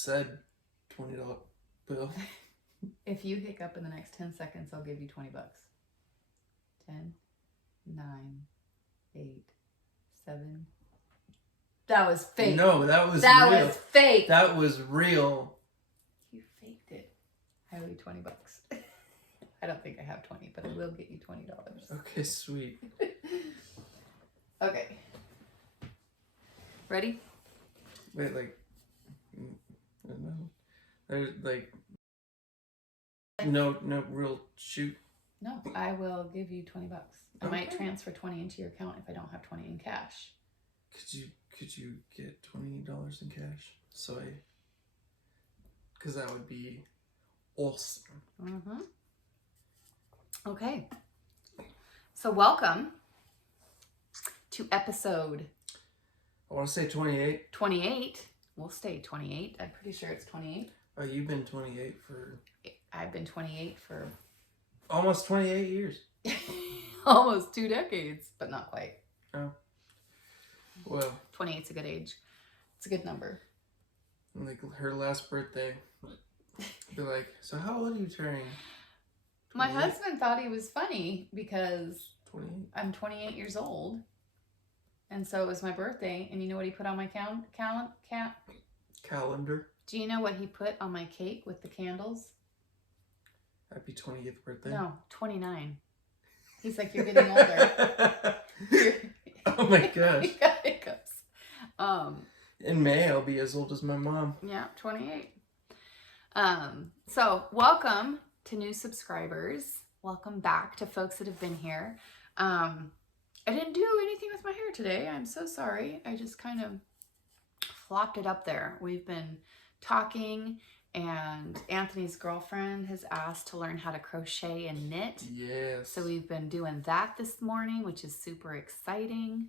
said $20 bill. If you hiccup in the next 10 seconds, I'll give you $20. 10, 9, 8, 7. That was fake. No, that was real. That was fake. That was real. You faked it. I owe you $20. I don't think I have 20, but I will get you $20. Okay, sweet. Okay. Ready? Wait, like, no, there's like no real shoot. No, I will give you $20. I Okay. might transfer 20 into your account if I don't have 20 in cash. Could you get $20 in cash? Because that would be awesome. Mm-hmm. Okay. So welcome to episode I want to say 28. 28. We'll stay 28. I'm pretty sure it's 28. Oh, you've been 28 for... I've been 28 for... almost 28 years. almost 2 decades, but not quite. Oh. Well. 28's a good age. It's a good number. Like her last birthday. Be like, so how old are you turning? My husband thought he was funny because 28. I'm 28 years old. And so it was my birthday. And you know what he put on my Calendar. Do you know what he put on my cake with the candles? Happy 20th birthday. No, 29. He's like, you're getting older. Oh my gosh. You got hiccups. In May, I'll be as old as my mom. Yeah, 28. So welcome to new subscribers. Welcome back to folks that have been here. I didn't do anything with my hair today. I'm so sorry. I just kind of flopped it up there. We've been talking, and Anthony's girlfriend has asked to learn how to crochet and knit. Yes. So we've been doing that this morning, which is super exciting.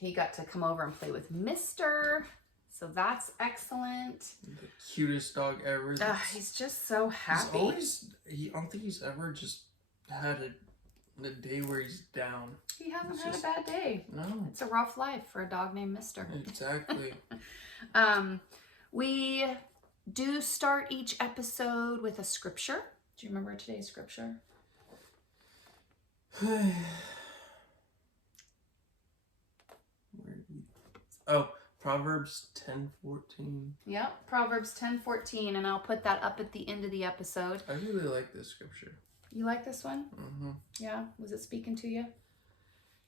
He got to come over and play with Mister, so that's excellent. The cutest dog ever. He's just so happy. I don't think he's ever just had a day where he's down. He hasn't had a bad day. No. It's a rough life for a dog named Mister. Exactly. We do start each episode with a scripture. Do you remember today's scripture? Proverbs 10:14. Yep, Proverbs 10:14, and I'll put that up at the end of the episode. I really like this scripture. You like this one? Mm-hmm. Yeah? Was it speaking to you?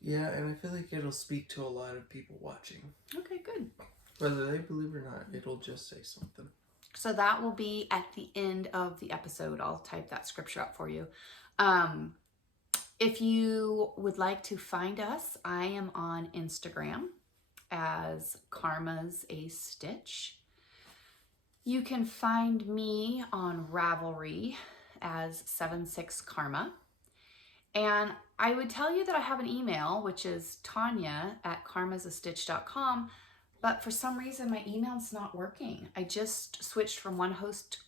Yeah, and I feel like it'll speak to a lot of people watching. Okay, good. Whether they believe or not, it'll just say something. So that will be at the end of the episode. I'll type that scripture up for you. If you would like to find us, I am on Instagram as Karma's a Stitch. You can find me on Ravelry as 76karma. And I would tell you that I have an email, which is Tanya@karmasastitch.com. But for some reason, my email's not working. I just switched from one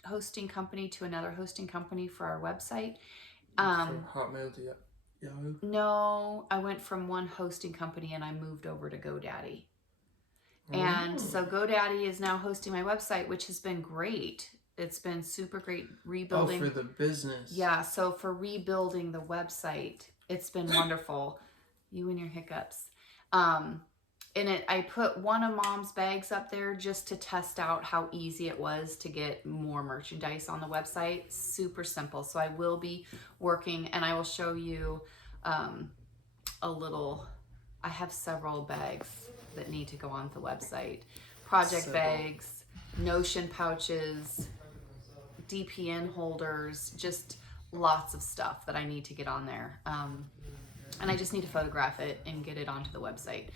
hosting company to another hosting company for our website. From Hotmail to Yahoo? No, I went from one hosting company and I moved over to GoDaddy. Oh. And so GoDaddy is now hosting my website, which has been great. It's been super great rebuilding. Oh, for the business. Yeah, so for rebuilding the website, it's been wonderful. You and your hiccups. I put one of Mom's bags up there just to test out how easy it was to get more merchandise on the website. Super simple. So I will be working, and I will show you I have several bags that need to go on the website. Project bags, Notion pouches, DPN holders, just lots of stuff that I need to get on there. And I just need to photograph it and get it onto the website.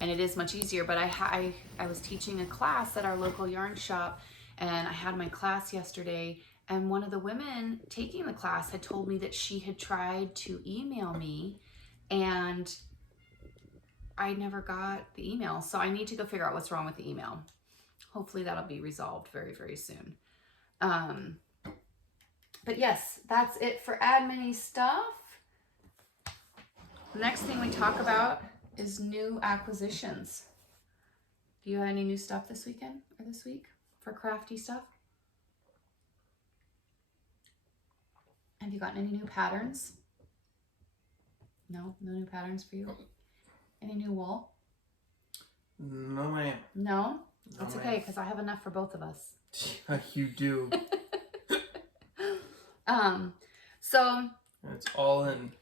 And it is much easier, but I was teaching a class at our local yarn shop, and I had my class yesterday, and one of the women taking the class had told me that she had tried to email me, and I never got the email. So I need to go figure out what's wrong with the email. Hopefully that'll be resolved very, very soon. But yes, that's it for Adminie Stuff. The next thing we talk about is new acquisitions. Do you have any new stuff this weekend or this week for crafty stuff? Have you gotten any new patterns? No? No new patterns for you? Any new wool? No, ma'am. No? No, That's ma'am. okay, because I have enough for both of us. You do. So... It's all in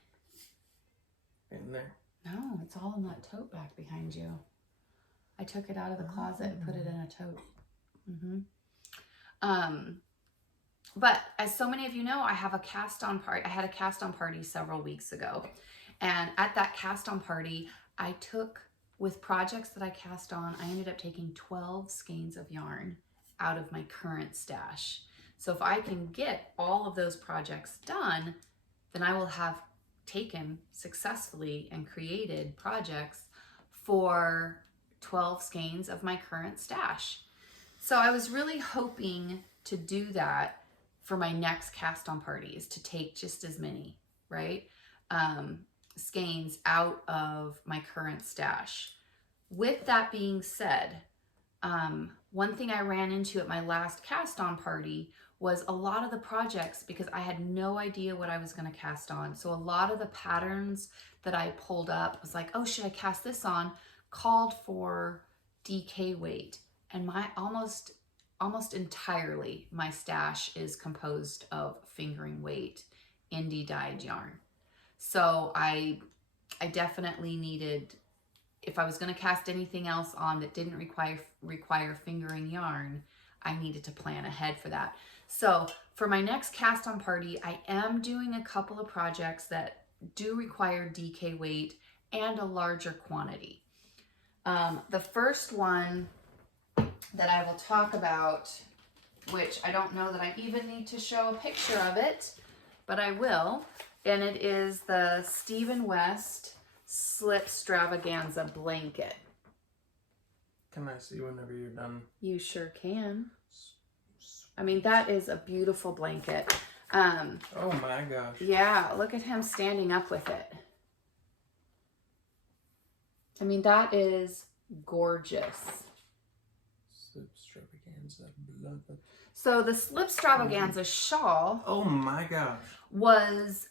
there. No, it's all in that tote back behind you. I took it out of the closet and put it in a tote. But as so many of you know, I have a cast-on party. I had a cast-on party several weeks ago. And at that cast-on party, I took, with projects that I cast on, I ended up taking 12 skeins of yarn out of my current stash. So if I can get all of those projects done, then I will have taken successfully and created projects for 12 skeins of my current stash. So I was really hoping to do that for my next cast on parties, to take just as many, right? Skeins out of my current stash. With that being said, one thing I ran into at my last cast on party was a lot of the projects, because I had no idea what I was going to cast on. So a lot of the patterns that I pulled up was like, oh, should I cast this on? Called for DK weight. And my almost entirely, my stash is composed of fingering weight indie dyed yarn. So I definitely needed, if I was going to cast anything else on that didn't require fingering yarn, I needed to plan ahead for that. So for my next cast on party, I am doing a couple of projects that do require DK weight and a larger quantity. The first one that I will talk about, which I don't know that I even need to show a picture of it, but I will, and it is the Stephen West Slip Stravaganza blanket. Can I see whenever you're done? You sure can. I mean, that is a beautiful blanket. Oh my gosh. Yeah, look at him standing up with it. I mean, that is gorgeous. Slip Stravaganza blood. So the Slip Stravaganza shawl. Oh my gosh. Was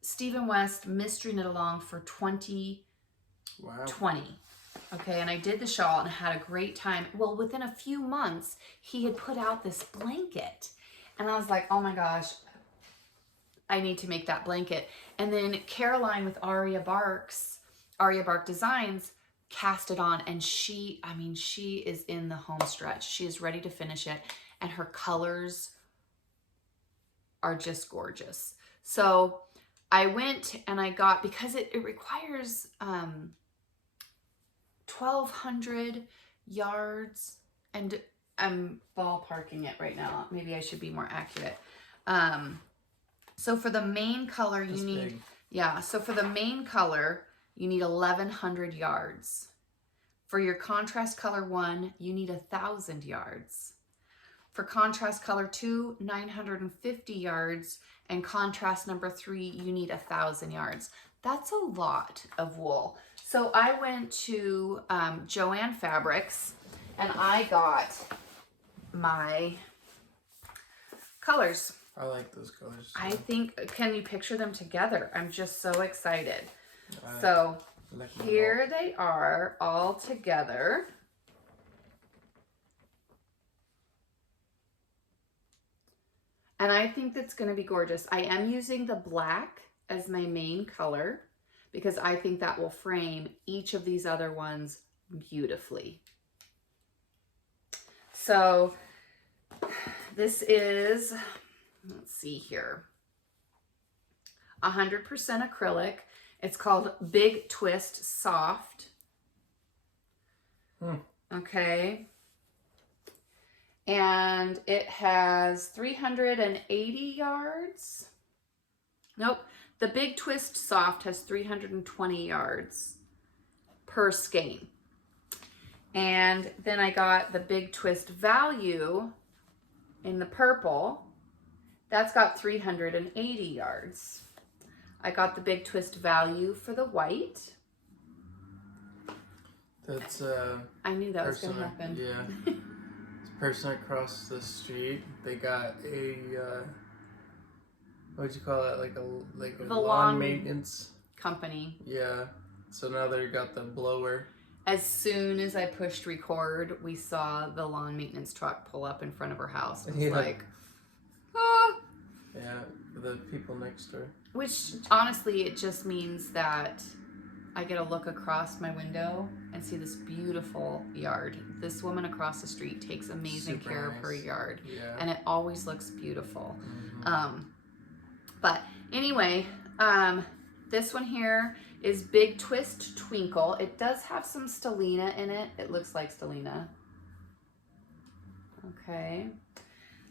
Stephen West mystery knit along for 2020. Wow. Okay, and I did the shawl and had a great time. Well, within a few months, he had put out this blanket. And I was like, oh my gosh, I need to make that blanket. And then Caroline with Aria Bark Designs cast it on, and she is in the home stretch. She is ready to finish it, and her colors are just gorgeous. So I went and I got, because it requires 1,200 yards, and I'm ballparking it right now. Maybe I should be more accurate. So for the main color, you need, big. Yeah, so for the main color, you need 1,100 yards. For your contrast color 1, you need 1,000 yards. For contrast color 2, 950 yards, and contrast number 3, you need 1,000 yards. That's a lot of wool. So I went to Joann Fabrics, and I got my colors. I like those colors. I think, can you picture them together? I'm just so excited. I So like them here they are all together. And I think that's going to be gorgeous. I am using the black as my main color because I think that will frame each of these other ones beautifully. So this is, let's see here, 100% acrylic. It's called Big Twist Soft. Okay. And it has 380 yards. Nope. The Big Twist Soft has 320 yards per skein. And then I got the Big Twist Value in the purple. That's got 380 yards. I got the Big Twist Value for the white. That's I knew that was going to happen. Yeah. This person across the street, they got a what'd you call that? Like a The lawn maintenance company. Yeah. So now they got the blower. As soon as I pushed record, we saw the lawn maintenance truck pull up in front of her house. It was like, ah. Yeah, the people next door. Which, honestly, it just means that I get to look across my window and see this beautiful yard. This woman across the street takes amazing care of her yard. Yeah. And it always looks beautiful. Mm-hmm. But anyway, this one here is Big Twist Twinkle. It does have some stellina in it. It looks like stellina. Okay.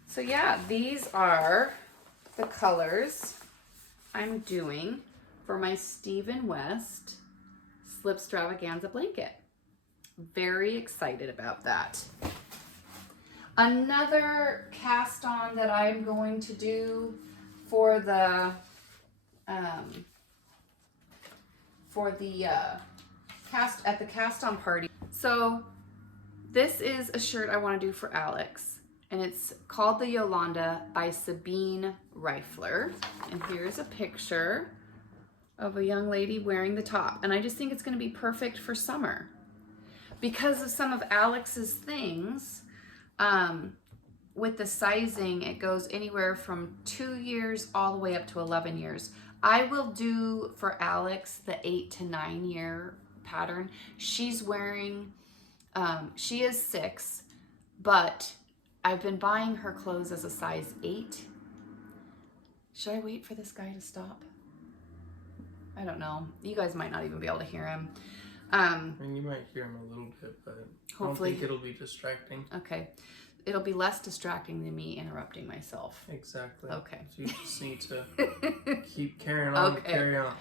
So yeah, these are the colors I'm doing for my Stephen West Slip Stravaganza blanket. Very excited about that. Another cast on that I'm going to do for the cast on party. So this is a shirt I want to do for Alex, and it's called the Yolanda by Sabine Reifler. And here's a picture of a young lady wearing the top. And I just think it's going to be perfect for summer. Because of some of Alex's things, with the sizing, it goes anywhere from 2 years all the way up to 11 years. I will do for Alex the 8 to 9 year pattern. She's wearing, she is 6, but I've been buying her clothes as a size 8. Should I wait for this guy to stop? I don't know. You guys might not even be able to hear him. I mean, you might hear him a little bit, but hopefully. I don't think it'll be distracting. Okay. It'll be less distracting than me interrupting myself. Exactly. Okay. So you just need to keep carrying on, carry on.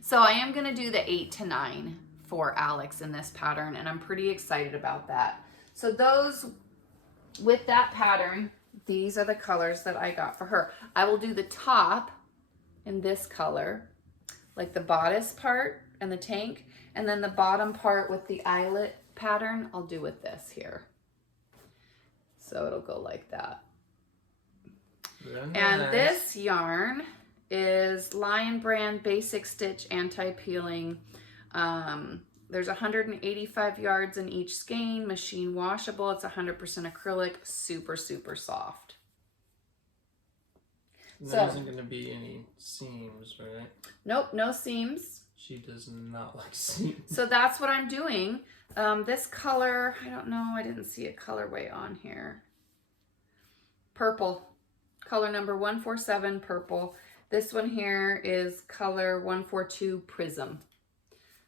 So I am going to do the 8 to 9 for Alex in this pattern, and I'm pretty excited about that. So those, with that pattern, these are the colors that I got for her. I will do the top in this color, like the bodice part and the tank, and then the bottom part with the eyelet pattern, I'll do with this here. So it'll go like that. Very nice. And this yarn is Lion Brand Basic Stitch Anti-Peeling. There's 185 yards in each skein, machine washable. It's 100% acrylic, super, super soft. There isn't going to be any seams, right? Nope, no seams. She does not like seams. So that's what I'm doing. This color, I don't know, I didn't see a colorway on here. Purple, color number 147, purple. This one here is color 142, Prism.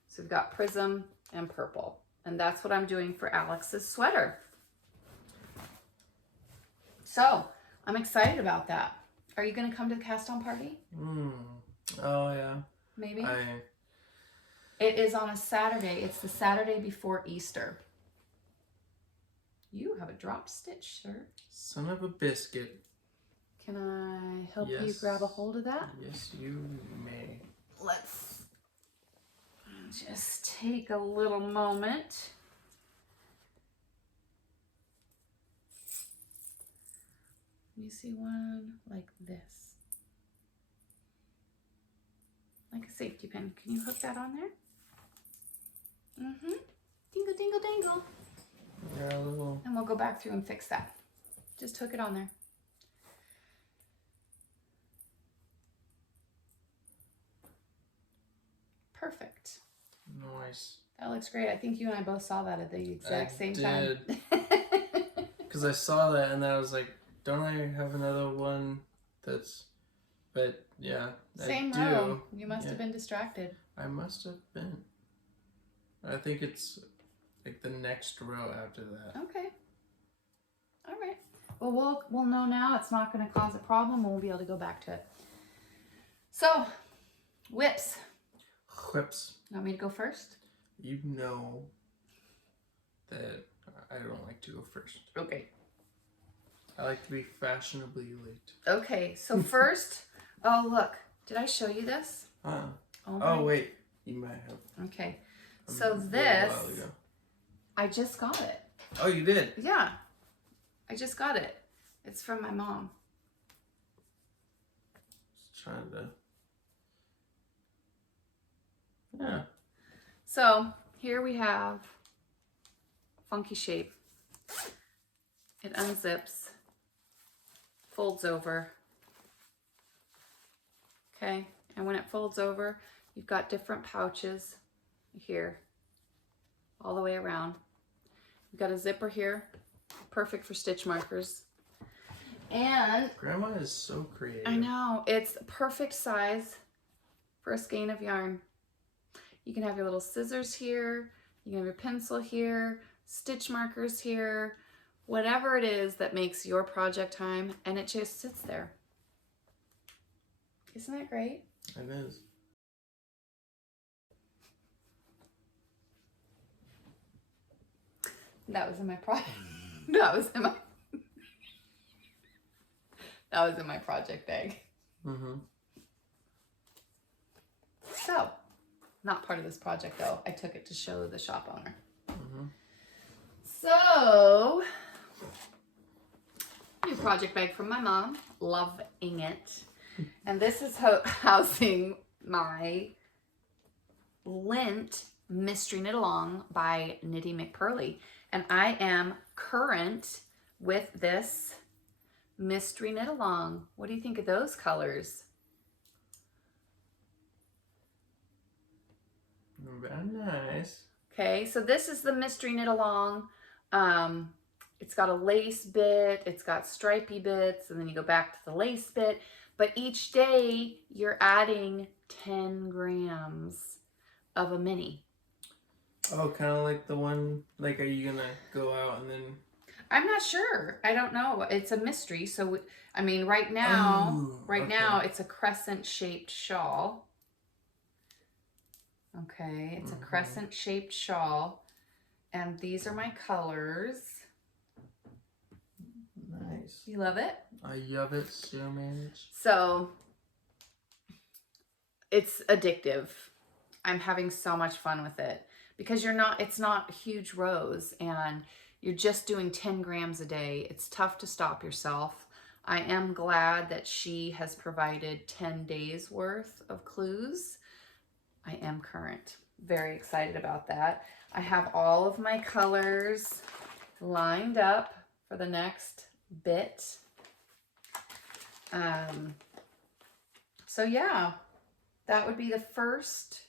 So we've got Prism and purple. And that's what I'm doing for Alex's sweater. So I'm excited about that. Are you going to come to the cast on party? Oh, yeah. Maybe? It is on a Saturday. It's the Saturday before Easter. You have a drop stitch shirt. Son of a biscuit. Can I help you grab a hold of that? Yes, you may. Let's just take a little moment. You see one like this. Like a safety pin. Can you hook that on there? Mm-hmm. Dingle, dingle, dangle. Yeah, a little. And we'll go back through and fix that. Just hook it on there. Perfect. Nice. That looks great. I think you and I both saw that at the exact same time. Because I saw that and then I was like, don't I have another one that's... But yeah, same row. You must have been distracted. I must have been. I think it's like the next row after that. Okay. All right. Well, we'll know now. It's not going to cause a problem. We'll be able to go back to it. So, whips. Whips. You want me to go first? You know that I don't like to go first. Okay. I like to be fashionably late. Okay, so first, oh look, did I show you this? Oh wait, you might have. Okay, so this I just got it. Oh, you did? Yeah. I just got it. It's from my mom. Just trying to... Yeah. So here we have funky shape. It unzips, folds over. Okay, and when it folds over, you've got different pouches here, all the way around. You've got a zipper here, perfect for stitch markers. And Grandma is so creative. I know, it's perfect size for a skein of yarn. You can have your little scissors here, you can have your pencil here, stitch markers here, whatever it is that makes your project time, and it just sits there. Isn't that great? It is. That was in my project. That was in my project bag. Mm-hmm. So, not part of this project though. I took it to show the shop owner. Mm-hmm. So, new project bag from my mom. Loving it. And this is housing my lint mystery knit along by Knitty McPurley. And I am current with this mystery knit along. What do you think of those colors? Very nice. Okay, so this is the mystery knit along. It's got a lace bit, it's got stripy bits, and then you go back to the lace bit. But each day you're adding 10 grams of a mini. Oh, kind of like the one, like, are you gonna go out and then... I'm not sure. I don't know. It's a mystery. So, I mean, right now, now it's a crescent shaped shawl. Okay, it's a crescent shaped shawl. And these are my colors. Nice. You love it? I love it so much. So, it's addictive. I'm having so much fun with it because it's not huge rows and you're just doing 10 grams a day. It's tough to stop yourself. I am glad that she has provided 10 days worth of clues. I am current. Very excited about that. I have all of my colors lined up for the next bit. So yeah, that would be the first.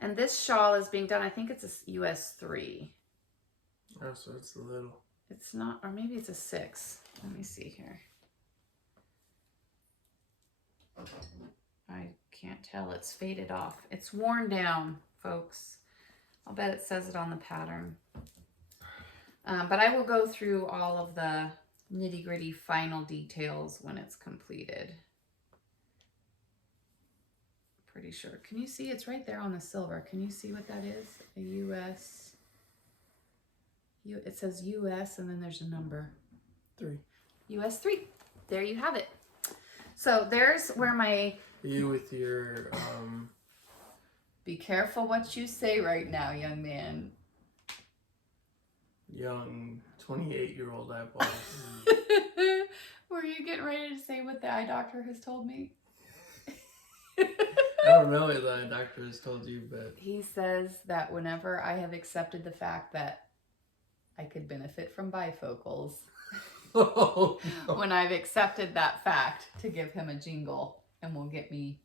And this shawl is being done, I think it's a US 3. Oh, so it's a little. It's not, or maybe it's a 6. Let me see here. I can't tell. It's faded off. It's worn down, folks. I'll bet it says it on the pattern. But I will go through all of the nitty-gritty final details when it's completed. Pretty sure. Can you see? It's right there on the silver. Can you see what that is? A US. It says US and then there's a number. 3. US 3. There you have it. So there's where my... You with your... Be careful what you say right now, young man. Young 28-year-old eyeballs. Were you getting ready to say what the eye doctor has told me? I don't know what the eye doctor has told you, but... He says that whenever I have accepted the fact that I could benefit from bifocals, Oh, no. when I've accepted that fact, to give him a jingle and will get me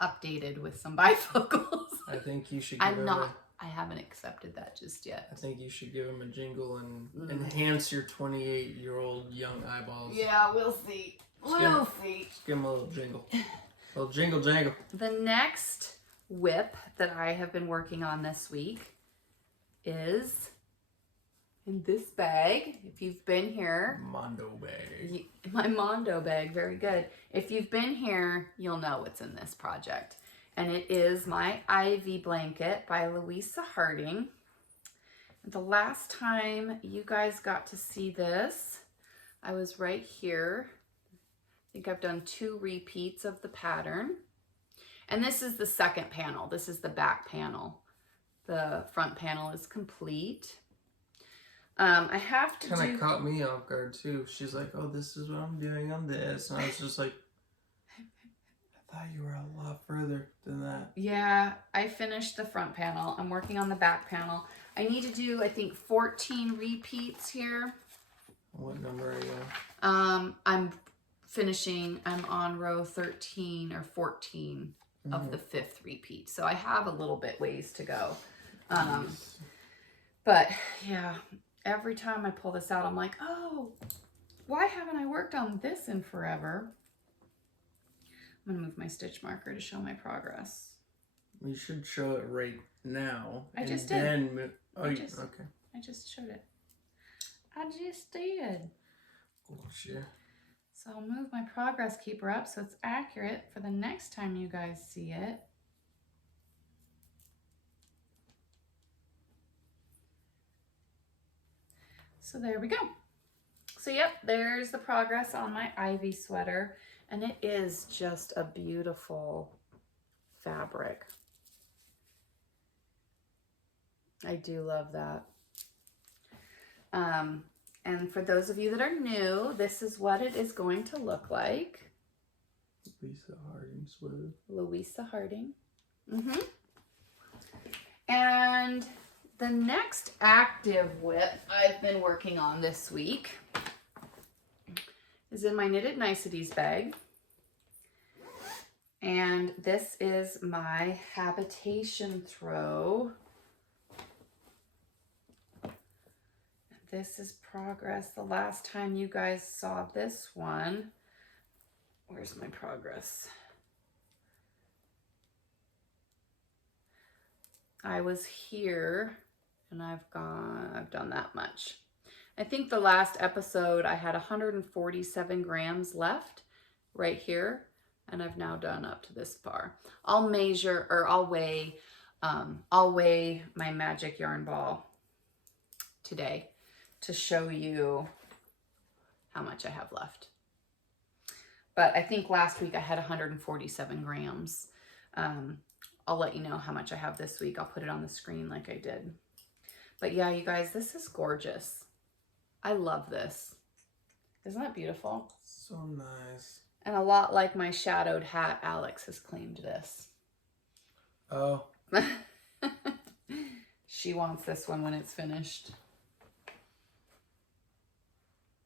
updated with some bifocals. I think you should give I haven't accepted that just yet. I think you should give him a jingle and enhance your 28-year-old young eyeballs. Yeah, we'll see. We'll see. Just give him a little jingle. A little jingle jangle. The next whip that I have been working on this week is in this bag. If you've been here. Mondo bag. My Mondo bag, very good. If you've been here, you'll know what's in this project. And it is my Ivy blanket by Louisa Harding. The last time you guys got to see this, I was right here. I think I've done 2 repeats of the pattern. And this is the second panel. This is the back panel. The front panel is complete. I have to kind of caught me off guard too. She's like, "Oh, this is what I'm doing on this," and I was just like, "I thought you were a lot further than that." Yeah, I finished the front panel. I'm working on the back panel. I need to do, I think, 14 repeats here. What number are you I'm on row 13 or 14 of the 5th repeat. So I have a little bit ways to go. But yeah, every time I pull this out, I'm like, oh, why haven't I worked on this in forever? I'm going to move my stitch marker to show my progress. You should show it right now. I just did. Okay. I just showed it. I just did. Oh, shit. So I'll move my progress keeper up so it's accurate for the next time you guys see it. So there we go. So yep, there's the progress on my Ivy sweater, and it is just a beautiful fabric. I do love that. And for those of you that are new, this is what it is going to look like. Lisa Harding sweater. Louisa Harding. And the next active whip I've been working on this week is in my Knitted Niceties bag. And this is my habitation throw. This is progress. The last time you guys saw this one, where's my progress? I was here and I've done that much. I think the last episode I had 147 grams left right here, and I've now done up to this far. I'll weigh my magic yarn ball today to show you how much I have left. But I think last week I had 147 grams. I'll let you know how much I have this week. I'll put it on the screen like I did. But yeah, you guys, this is gorgeous. I love this. Isn't that beautiful? So nice. And a lot like my shadowed hat, Alex has claimed this. Oh. She wants this one when it's finished.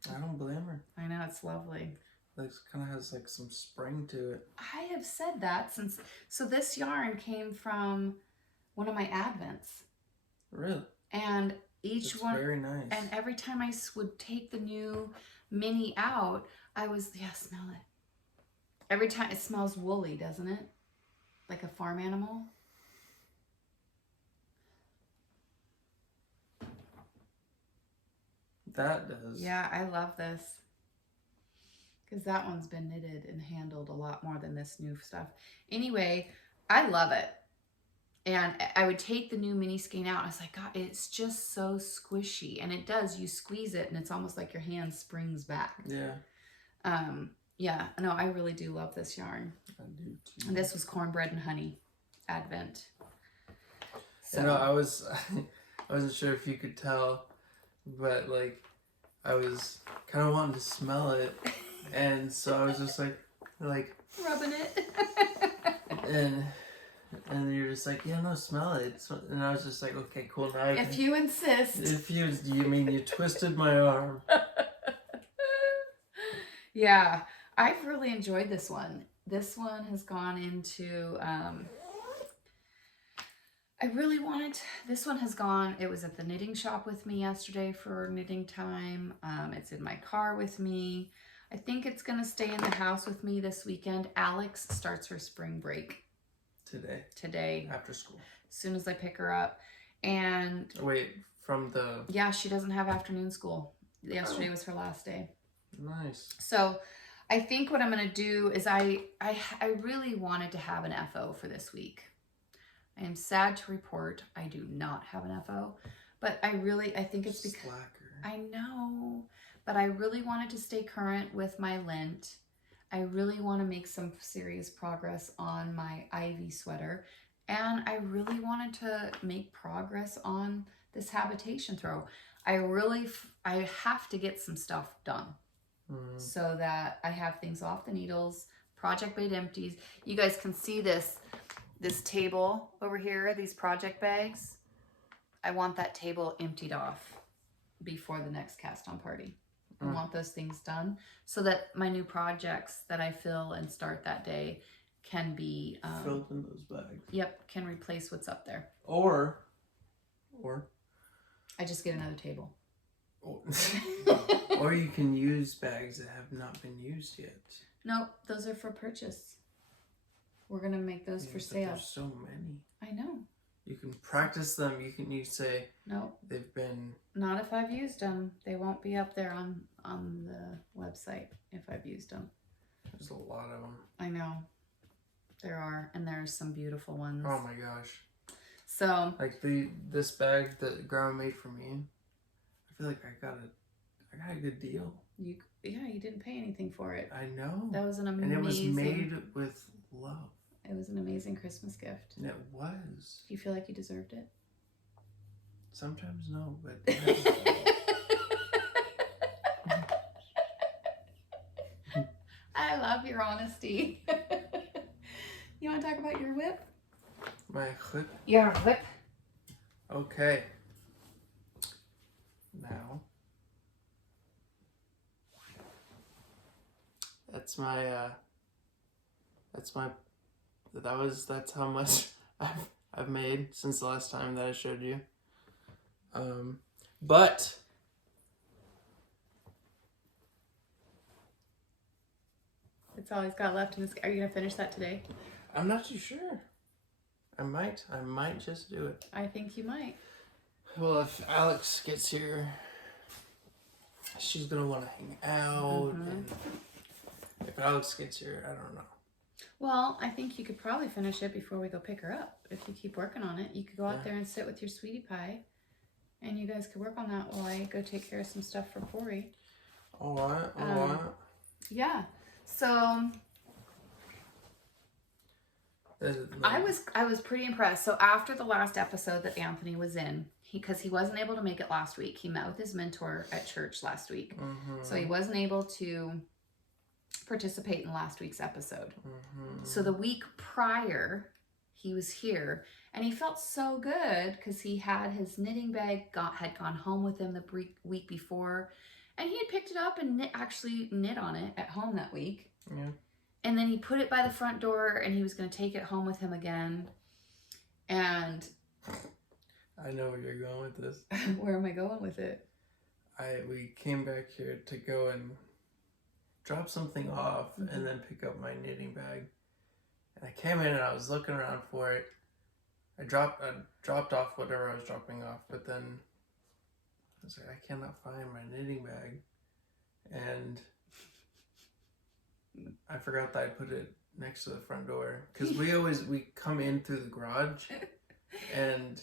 I don't blame her. I know, it's lovely. It kind of has like some spring to it. I have said that since, so this yarn came from one of my advents. Really? And each That's one, very nice. and every time I would take the new mini out, I was, yeah, smell it. Every time, it smells woolly, doesn't it? Like a farm animal. That does. Yeah, I love this. Because that one's been knitted and handled a lot more than this new stuff. Anyway, I love it. And I would take the new mini skein out. And I was like, God, it's just so squishy. And it does. You squeeze it and it's almost like your hand springs back. Yeah. Yeah, no, I really do love this yarn. I do too. And this was cornbread and honey advent. So You know, I wasn't sure if you could tell, but like I was kind of wanting to smell it, and so I was just like rubbing it. and you're just like, yeah, no, smell it. And I was just like, okay, cool. Now If you insist. If you mean you twisted my arm. Yeah, I've really enjoyed this one. This one has gone into, this one has gone, it was at the knitting shop with me yesterday for knitting time. It's in my car with me. I think it's going to stay in the house with me this weekend. Alex starts her spring break. Today. After school. As soon as I pick her up. And... Wait, from the... Yeah, she doesn't have afternoon school. Yesterday was her last day. Nice. So I think what I'm going to do is I really wanted to have an FO for this week. I am sad to report I do not have an FO, but I think it's because... Slacker. I know, but I really wanted to stay current with my lint. I really want to make some serious progress on my Ivy sweater. And I really wanted to make progress on this habitation throw. I have to get some stuff done so that I have things off the needles, project bag empties. You guys can see this table over here, these project bags. I want that table emptied off before the next cast on party. I want those things done so that my new projects that I fill and start that day can be filled in those bags. Yep, can replace what's up there. Or I just get another table. Or you can use bags that have not been used yet. No, those are for purchase. We're gonna make those for sale. There's so many. I know. You can practice them. You say no. They've been. Not if I've used them. They won't be up there on the website if I've used them. There's a lot of them. I know. There are, and there's some beautiful ones. Oh my gosh. So like this bag that Grandma made for me, I feel like I got a good deal. You didn't pay anything for it. I know. That was an amazing. And it was made with love. It was an amazing Christmas gift. And it was. Do you feel like you deserved it? Sometimes no, but. I love your honesty. You want to talk about your whip? My whip? Your whip. Okay. Now. That's how much I've made since the last time that I showed you. But it's all he's got left in this. Are you gonna finish that today? I'm not too sure. I might just do it. I think you might. Well, if Alex gets here, she's gonna want to hang out. And if Alex gets here, I don't know. Well, I think you could probably finish it before we go pick her up. If you keep working on it, you could go out there and sit with your sweetie pie, and you guys could work on that while I go take care of some stuff for Corey. All right. Yeah. So I was pretty impressed. So after the last episode that Anthony was in, because he wasn't able to make it last week, he met with his mentor at church last week, so he wasn't able to participate in last week's episode. So the week prior, he was here, and he felt so good because he had his knitting bag had gone home with him the week before, and he had picked it up and actually knit on it at home that week. Yeah. And then he put it by the front door, and he was going to take it home with him again. And I know where you're going with this. Where am I going with it? We came back here to go and drop something off and then pick up my knitting bag. And I came in and I was looking around for it. I dropped off whatever I was dropping off, but then I was like, I cannot find my knitting bag. And I forgot that I put it next to the front door. Because we come in through the garage and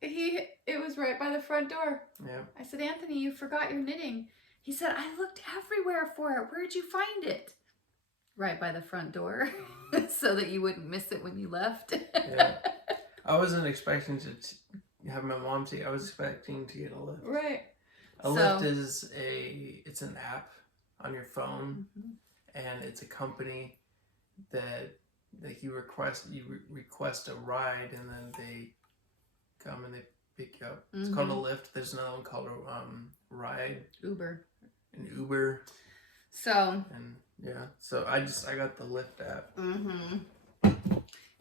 it was right by the front door. Yeah. I said, Anthony, you forgot your knitting. He said, I looked everywhere for it. Where'd you find it? Right by the front door, so that you wouldn't miss it when you left. Yeah. I wasn't expecting to have my mom take. I was expecting to get a lift. Right. A lift is it's an app on your phone, and it's a company that you request a ride, and then they come and they pick you up. It's called a lift. There's another one called a ride. Uber. An Uber. So. And yeah, so I got the Lyft app. And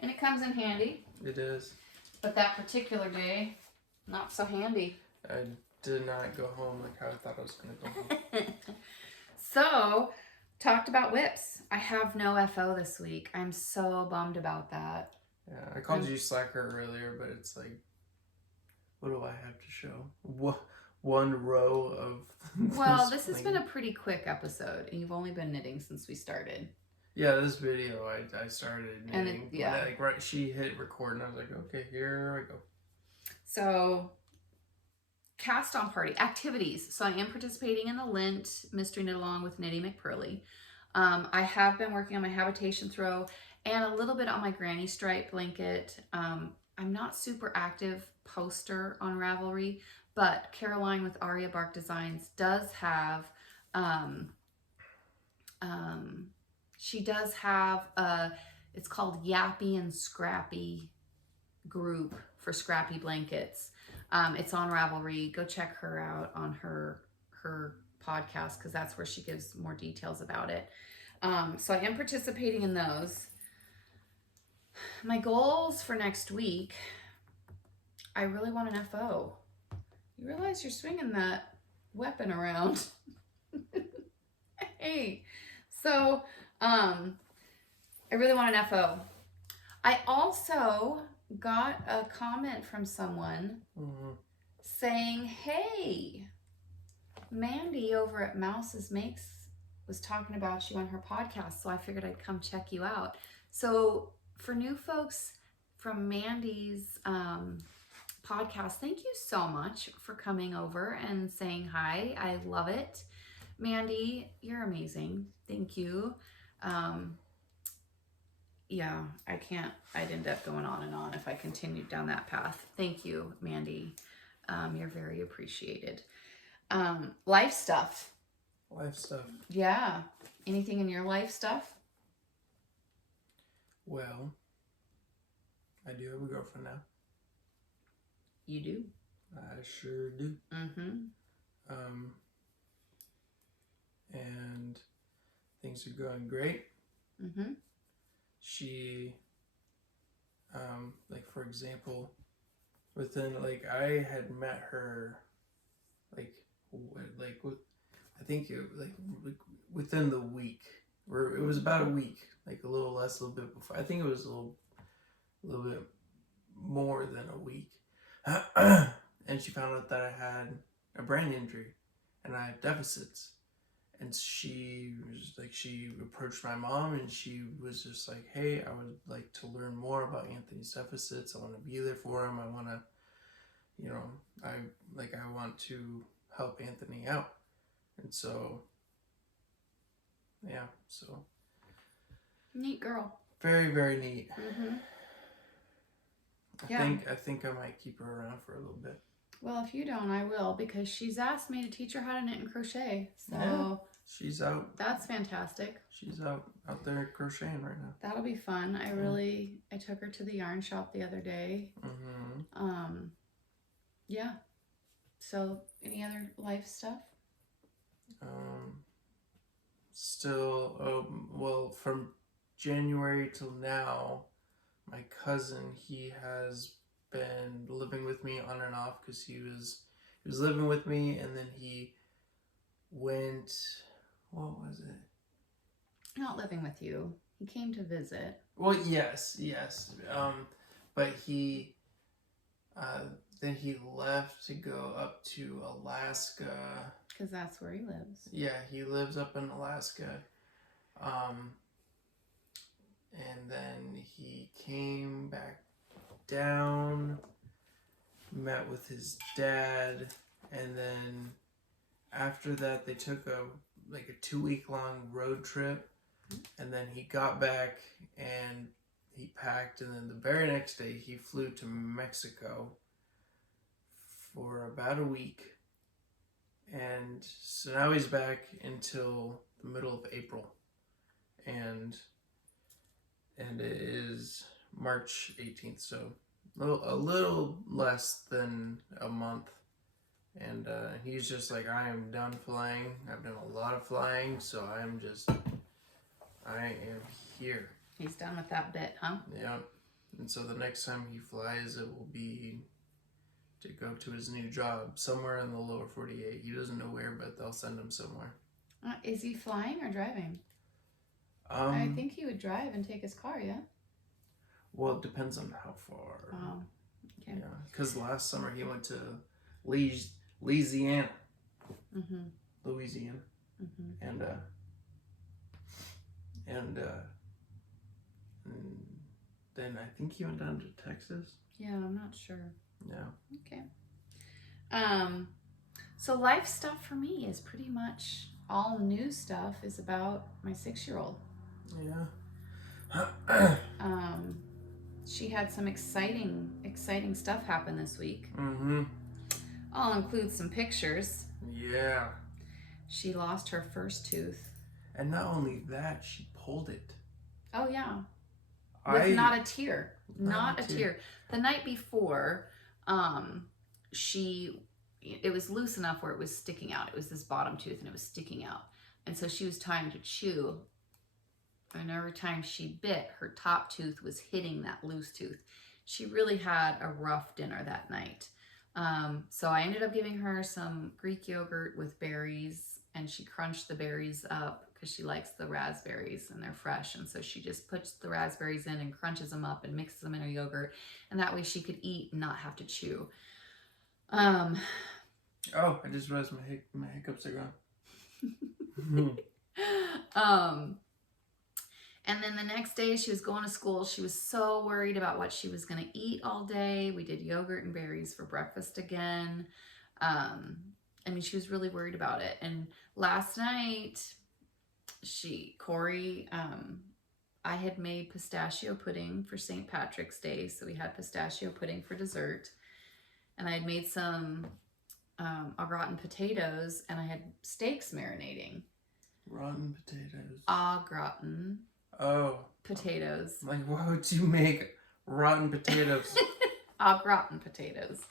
it comes in handy. It is. But that particular day, not so handy. I did not go home like I thought I was going to go home. So, talked about whips. I have no FO this week. I'm so bummed about that. Yeah, I called you slacker earlier, but it's like, what do I have to show? One row of... Well, this has been a pretty quick episode, and you've only been knitting since we started. Yeah, this video, I started knitting. And she hit record, and I was like, okay, here I go. So, cast on party activities. So I am participating in the Lent Mystery Knit Along with Knitting McPurley. I have been working on my habitation throw, and a little bit on my granny stripe blanket. I'm not super active poster on Ravelry, but Caroline with Aria Bark Designs does have, she does have it's called Yappy and Scrappy group for scrappy blankets. It's on Ravelry. Go check her out on her podcast, because that's where she gives more details about it. So I am participating in those. My goals for next week, I really want an FO. You realize you're swinging that weapon around. Hey, so I really want an FO. I also got a comment from someone saying, hey, Mandy over at Mouse's Makes was talking about you on her podcast, so I figured I'd come check you out. So for new folks from Mandy's podcast, thank you so much for coming over and saying hi. I love it. Mandy, you're amazing. Thank you. Yeah, I'd end up going on and on if I continued down that path. Thank you, Mandy. You're very appreciated. Life stuff. Life stuff. Yeah. Anything in your life stuff? Well, I do have a girlfriend now. You do? I sure do. Mm-hmm. And things are going great. Mm-hmm. She, like, for example, within, like, I had met her, I think it, like, within the week, or it was about a week, like a little less, a little bit before. I think it was a little bit more than a week. And she found out that I had a brain injury and I have deficits. And she was like, she approached my mom and she was just like, hey, I would like to learn more about Anthony's deficits. I want to be there for him. I want to, I want to help Anthony out. And so, yeah, so. Neat girl. Very, very neat. Mm-hmm. I think I might keep her around for a little bit. Well, if you don't, I will, because she's asked me to teach her how to knit and crochet. So yeah, she's out. That's fantastic. She's out there crocheting right now. That'll be fun. I took her to the yarn shop the other day. Mm-hmm. Yeah. So any other life stuff? Still, well, from January till now, my cousin, he has been living with me on and off, because he was living with me, and then he went, what was it? Not living with you. He came to visit. Well, yes. But he, then he left to go up to Alaska. Because that's where he lives. Yeah, he lives up in Alaska. And then he came back down, met with his dad, and then after that they took a 2-week-long road trip, and then he got back and he packed, and then the very next day he flew to Mexico for about a week, and so now he's back until the middle of April, and it is March 18th, so a little less than a month. And he's just like, I am done flying. I've done a lot of flying, so I am here. He's done with that bit, huh? Yeah. And so the next time he flies, it will be to go to his new job somewhere in the lower 48. He doesn't know where, but they'll send him somewhere. Is he flying or driving? I think he would drive and take his car, yeah? Well, it depends on how far. Oh, okay. Yeah, because last summer he went to Louisiana. Mm-hmm. Louisiana. Mm-hmm. And then I think he went down to Texas. Yeah, I'm not sure. Yeah. Okay. So life stuff for me is pretty much all new stuff is about my 6-year-old. Yeah. She had some exciting stuff happen this week. Mm-hmm. I'll include some pictures. Yeah. She lost her first tooth. And not only that, she pulled it. Oh, yeah. With not a tear. Not a tear. The night before, it was loose enough where it was sticking out. It was this bottom tooth and it was sticking out. And so she was trying to chew. And every time she bit, her top tooth was hitting that loose tooth. She really had a rough dinner that night. So I ended up giving her some Greek yogurt with berries, and she crunched the berries up because she likes the raspberries and they're fresh. And so she just puts the raspberries in and crunches them up and mixes them in her yogurt. And that way she could eat and not have to chew. Oh, I just realized my hiccups are gone. And then the next day she was going to school. She was so worried about what she was going to eat all day. We did yogurt and berries for breakfast again. She was really worried about it. And last night, Corey, I had made pistachio pudding for St. Patrick's Day. So we had pistachio pudding for dessert. And I had made some au gratin potatoes, and I had steaks marinating. Rotten potatoes. Au gratin. Oh. Potatoes. Like, why would you make rotten potatoes? Au gratin potatoes.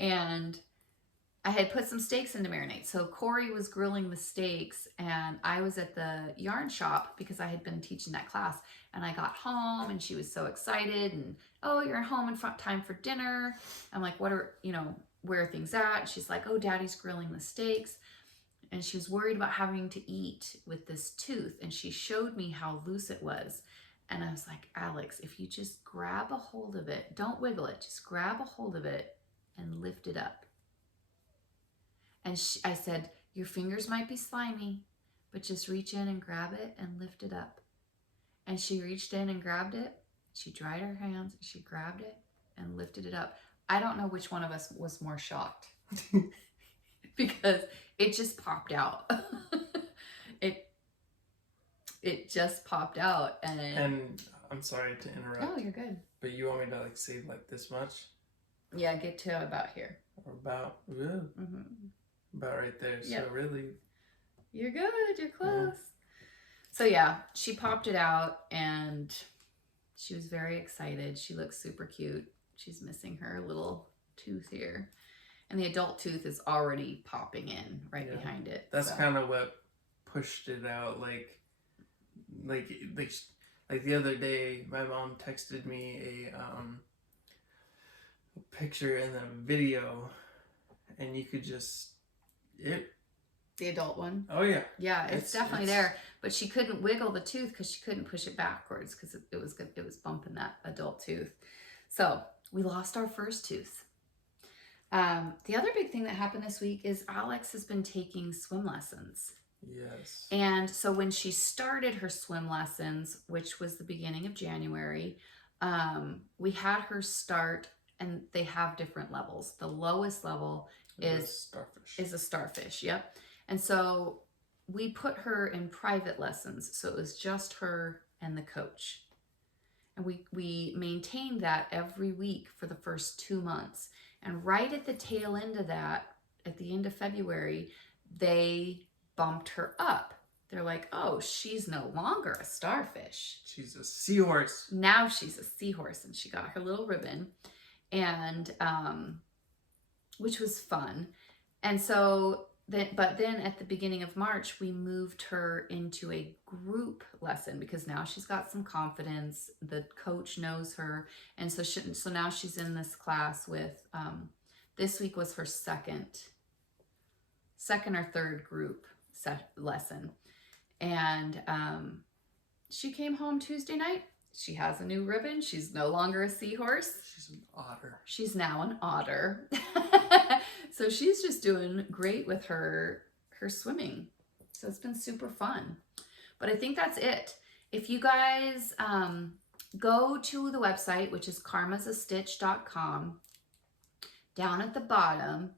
And I had put some steaks in to marinate. So Corey was grilling the steaks, and I was at the yarn shop because I had been teaching that class. And I got home, and she was so excited. And, oh, you're home in time for dinner. I'm like, where are things at? She's like, oh, Daddy's grilling the steaks. And she was worried about having to eat with this tooth. And she showed me how loose it was. And I was like, Alex, if you just grab a hold of it, don't wiggle it, just grab a hold of it and lift it up. And I said, your fingers might be slimy, but just reach in and grab it and lift it up. And she reached in and grabbed it. She dried her hands, she grabbed it and lifted it up. I don't know which one of us was more shocked because it just popped out. It just popped out. And I'm sorry to interrupt. Oh, you're good. But you want me to save this much? Yeah, get to about here. Or about, about right there. Yep. So really. You're good, you're close. Yeah. So yeah, she popped it out and she was very excited. She looks super cute. She's missing her little tooth here. And the adult tooth is already popping in behind it. That's kind of what pushed it out. Like the other day, my mom texted me a picture and then a video, and you could just the adult one. Oh yeah. Yeah, it's definitely there. But she couldn't wiggle the tooth because she couldn't push it backwards because it was bumping that adult tooth. So we lost our first tooth. The other big thing that happened this week is Alex has been taking swim lessons. Yes. And so when she started her swim lessons, which was the beginning of January, we had her start, and they have different levels. The lowest level is a starfish. Yep. And so we put her in private lessons. So it was just her and the coach. And we maintained that every week for the first 2 months. And right at the tail end of that, at the end of February, they bumped her up. They're like, oh, she's no longer a starfish. She's a seahorse. Now she's a seahorse, and she got her little ribbon, and which was fun. And so but then at the beginning of March, we moved her into a group lesson because now she's got some confidence. The coach knows her. And so now she's in this class with, this week was her second or third group lesson. And she came home Tuesday night. She has a new ribbon. She's no longer a seahorse. She's an otter. She's now an otter. So she's just doing great with her swimming. So it's been super fun. But I think that's it. If you guys go to the website, which is karmasastitch.com, down at the bottom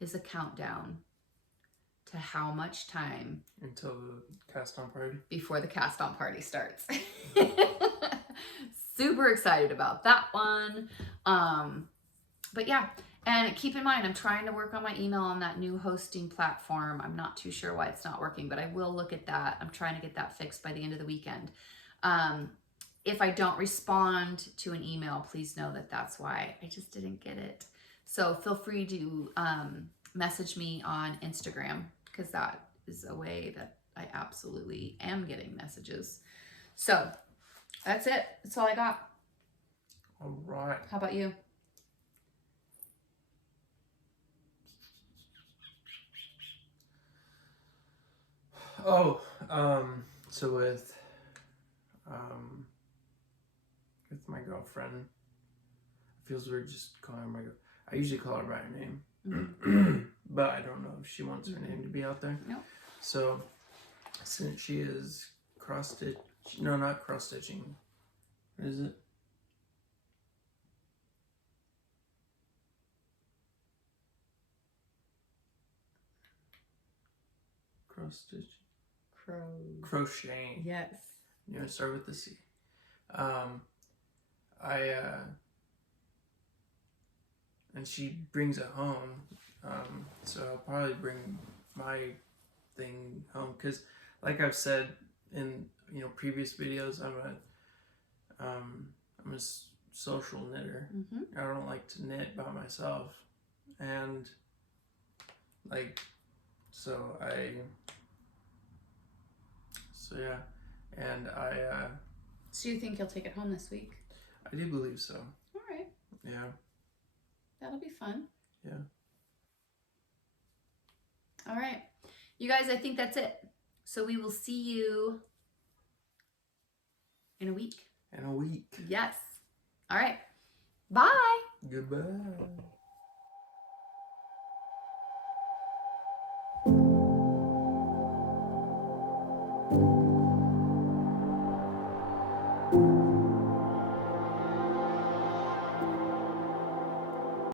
is a countdown to how much time until the cast on party. Before the cast on party starts. Super excited about that one. But yeah, and keep in mind, I'm trying to work on my email on that new hosting platform. I'm not too sure why it's not working, but I will look at that. I'm trying to get that fixed by the end of the weekend. If I don't respond to an email, please know that that's why. I just didn't get it. So feel free to message me on Instagram, because that is a way that I absolutely am getting messages. So that's it. That's all I got. All right. How about you? Oh, so with my girlfriend, it feels weird just calling her my girl. I usually call her by her name, but I don't know if she wants her name to be out there. No. So since she is not cross stitching. What is it? Cross stitch. Crocheting. Yes. You know, start with the C. And she brings it home. So I'll probably bring my thing home, because like I've said in previous videos, I'm a social knitter. I don't like to knit by myself, and so yeah, and So you think you'll take it home this week? I do believe so. All right. Yeah. That'll be fun. Yeah. All right. You guys, I think that's it. So we will see you in a week. In a week. Yes. All right. Bye. Goodbye.